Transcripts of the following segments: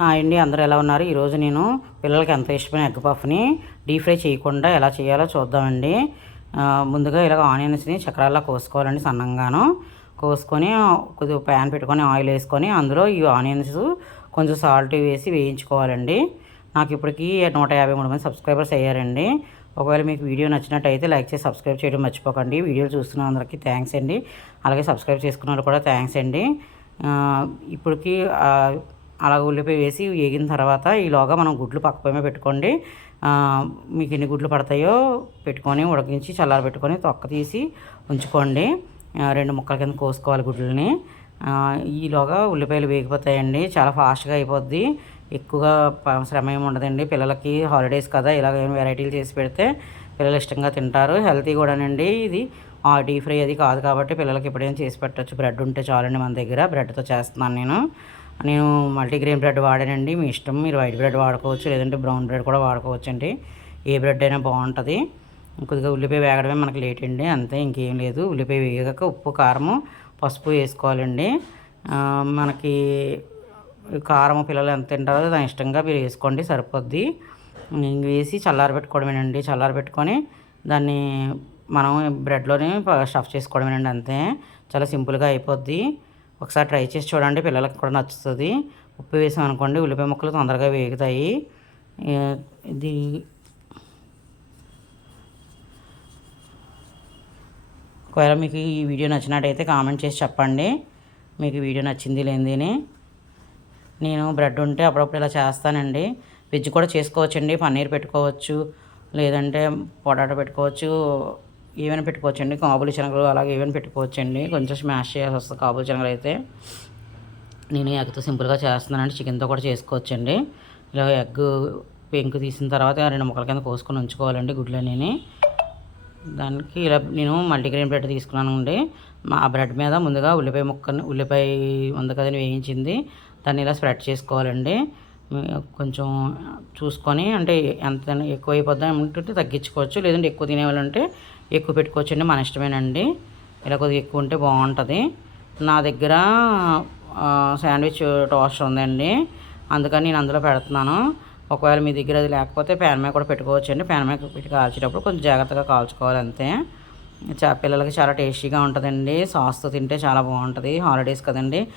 Hi అండి అందరూ ఎలా ఉన్నారు? ఈరోజు నేను పిల్లలకి ఎంత ఇష్టమైన ఎగ్ పఫ్ని డీప్ ఫ్రై చేయకుండా ఎలా చేయాలో చూద్దామండి. ముందుగా ఇలాగ ఆనియన్స్ని చక్రాల్లో కోసుకోవాలండి సన్నంగాను. కోసుకొని కొద్దిగా ప్యాన్ పెట్టుకొని ఆయిల్ వేసుకొని అందులో ఈ ఆనియన్స్ కొంచెం సాల్ట్ వేసి వేయించుకోవాలండి. నాకు ఇప్పటికి నూట యాభై మూడు మంది సబ్స్క్రైబర్స్ అయ్యారండి. ఒకవేళ మీకు వీడియో నచ్చినట్టయితే లైక్ చేసి సబ్స్క్రైబ్ చేయడం మర్చిపోకండి. వీడియోలు చూస్తున్న అందరికీ థ్యాంక్స్ అండి. అలాగే సబ్స్క్రైబ్ చేసుకున్న వాళ్ళు కూడా థ్యాంక్స్ అండి. ఇప్పటికీ ఇప్పటికి అలా ఉల్లిపాయ వేసి వేగిన తర్వాత ఈలోగా మనం గుడ్లు పక్క పొయ్యి పెట్టుకోండి. మీకు ఎన్ని గుడ్లు పడతాయో పెట్టుకొని ఉడికించి చల్లార పెట్టుకొని తొక్క తీసి ఉంచుకోండి. రెండు ముక్కల కింద కోసుకోవాలి గుడ్లని. ఈలోగా ఉల్లిపాయలు వేగిపోతాయండి. చాలా ఫాస్ట్గా అయిపోద్ది. ఎక్కువగా శ్రమ ఏమి ఉండదండి. పిల్లలకి హాలిడేస్ కదా ఇలాగ ఏం వెరైటీలు చేసి పెడితే పిల్లలు ఇష్టంగా తింటారు. హెల్తీ కూడానండి ఇది. డీప్ ఫ్రై అది కాదు కాబట్టి పిల్లలకి ఎప్పుడైనా చేసి పెట్టచ్చు. బ్రెడ్ ఉంటే చాలండి మన దగ్గర. బ్రెడ్తో చేస్తున్నాను నేను. నేను మల్టీగ్రెయిన్ బ్రెడ్ వాడానండి. మీ ఇష్టం మీరు వైట్ బ్రెడ్ వాడుకోవచ్చు లేదంటే బ్రౌన్ బ్రెడ్ కూడా వాడుకోవచ్చు అండి ఏ బ్రెడ్ అయినా బాగుంటుంది. కొద్దిగా ఉల్లిపాయ వేగడమే మనకి లేట్ అండి. అంతే ఇంకేం లేదు. ఉల్లిపాయ వేగాక ఉప్పు కారము పసుపు వేసుకోవాలండి. మనకి కారం పిల్లలు ఎంత తింటారో దాని ఇష్టంగా మీరు వేసుకోండి సరిపోద్ది. వేసి చల్లారబెట్టుకోవడమేనండి చల్లారబెట్టుకొని దాన్ని మనం బ్రెడ్లోనే స్టఫ్ చేసుకోవడమేనండి. అంతే. చాలా సింపుల్గా అయిపోద్ది. ఒకసారి ట్రై చేసి చూడండి పిల్లలకి కూడా నచ్చుతుంది. ఉప్పు వేసాం అనుకోండి ఉల్లిపాయ ముక్కలు తొందరగా వేగుతాయి. ఇది ఒకవేళ మీకు ఈ వీడియో నచ్చినట్టయితే కామెంట్ చేసి చెప్పండి. మీకు వీడియో నచ్చింది లేనిది నేను బ్రెడ్ ఉంటే అప్పుడప్పుడు ఇలా చేస్తానండి. వెజ్ కూడా చేసుకోవచ్చండి పన్నీర్ పెట్టుకోవచ్చు లేదంటే పొటాటో పెట్టుకోవచ్చు ఏమైనా పెట్టుకోవచ్చు అండి కాబులి శనగలు అలాగే ఏమైనా పెట్టుకోవచ్చండి. కొంచెం స్మాష్ చేయాల్సి వస్తుంది. కాబులి శనగలు అయితే నేను ఎగ్తో సింపుల్గా చేస్తున్నానండి. చికెన్తో కూడా చేసుకోవచ్చండి. ఇలా ఎగ్ పెంకు తీసిన తర్వాత రెండు ముక్కల కింద కోసుకొని ఉంచుకోవాలండి గుడ్లన్నీ దానికి ఇలా నేను మల్టీగ్రెయిన్ బ్రెడ్ తీసుకున్నాను అండి మా ఆ బ్రెడ్ మీద ముందుగా ఉల్లిపాయ ముక్కని ఉల్లిపాయ ఉంది కదని వేయించింది. దాన్ని ఇలా స్ప్రెడ్ చేసుకోవాలండి. కొంచెం చూసుకొని అంటే ఎంత ఎక్కువ అయిపోద్దాం ఏమంటే తగ్గించుకోవచ్చు. లేదంటే ఎక్కువ తినేవాళ్ళంటే ఎక్కువ పెట్టుకోవచ్చు అండి మన ఇష్టమేనండి. ఇలా కొద్దిగా ఎక్కువ ఉంటే బాగుంటుంది. నా దగ్గర శాండ్విచ్ టోస్టర్ ఉందండి. అందుకని నేను అందులో పెడుతున్నాను. ఒకవేళ మీ దగ్గర అది లేకపోతే ప్యాన్ మీద కూడా పెట్టుకోవచ్చండి. ప్యాన్ మీద పెట్టి కాల్చేటప్పుడు కొంచెం జాగ్రత్తగా కాల్చుకోవాలి అంతే. చా పిల్లలకి చాలా టేస్టీగా ఉంటుందండి. సాస్తో తింటే చాలా బాగుంటుంది. హాలిడేస్ కదండి.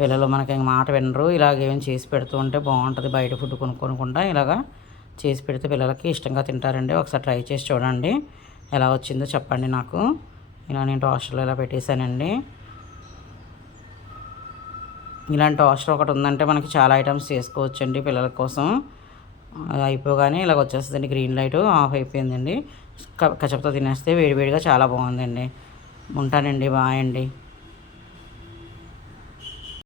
పిల్లలు మనకి ఇంక మాట వినరు. ఇలాగ ఏమైనా చేసి పెడుతూ ఉంటే బాగుంటుంది. బయట ఫుడ్ కొనుక్కోకుండా ఇలాగా చేసి పెడితే పిల్లలకి ఇష్టంగా తింటారండి. ఒకసారి ట్రై చేసి చూడండి. ఎలా వచ్చిందో చెప్పండి నాకు. ఇలా నేను టోస్టర్లో ఇలా పెట్టేశానండి. ఇలాంటి టోస్టర్ ఒకటి ఉందంటే మనకి చాలా ఐటమ్స్ చేసుకోవచ్చండి పిల్లల కోసం. అయిపోగానే ఇలాగ వచ్చేస్తుందండి గ్రీన్ లైట్ ఆఫ్ అయిపోయిందండి. కచపతో తినేస్తే వేడివేడిగా చాలా బాగుందండి. ఉంటానండి బాయ్ అండి.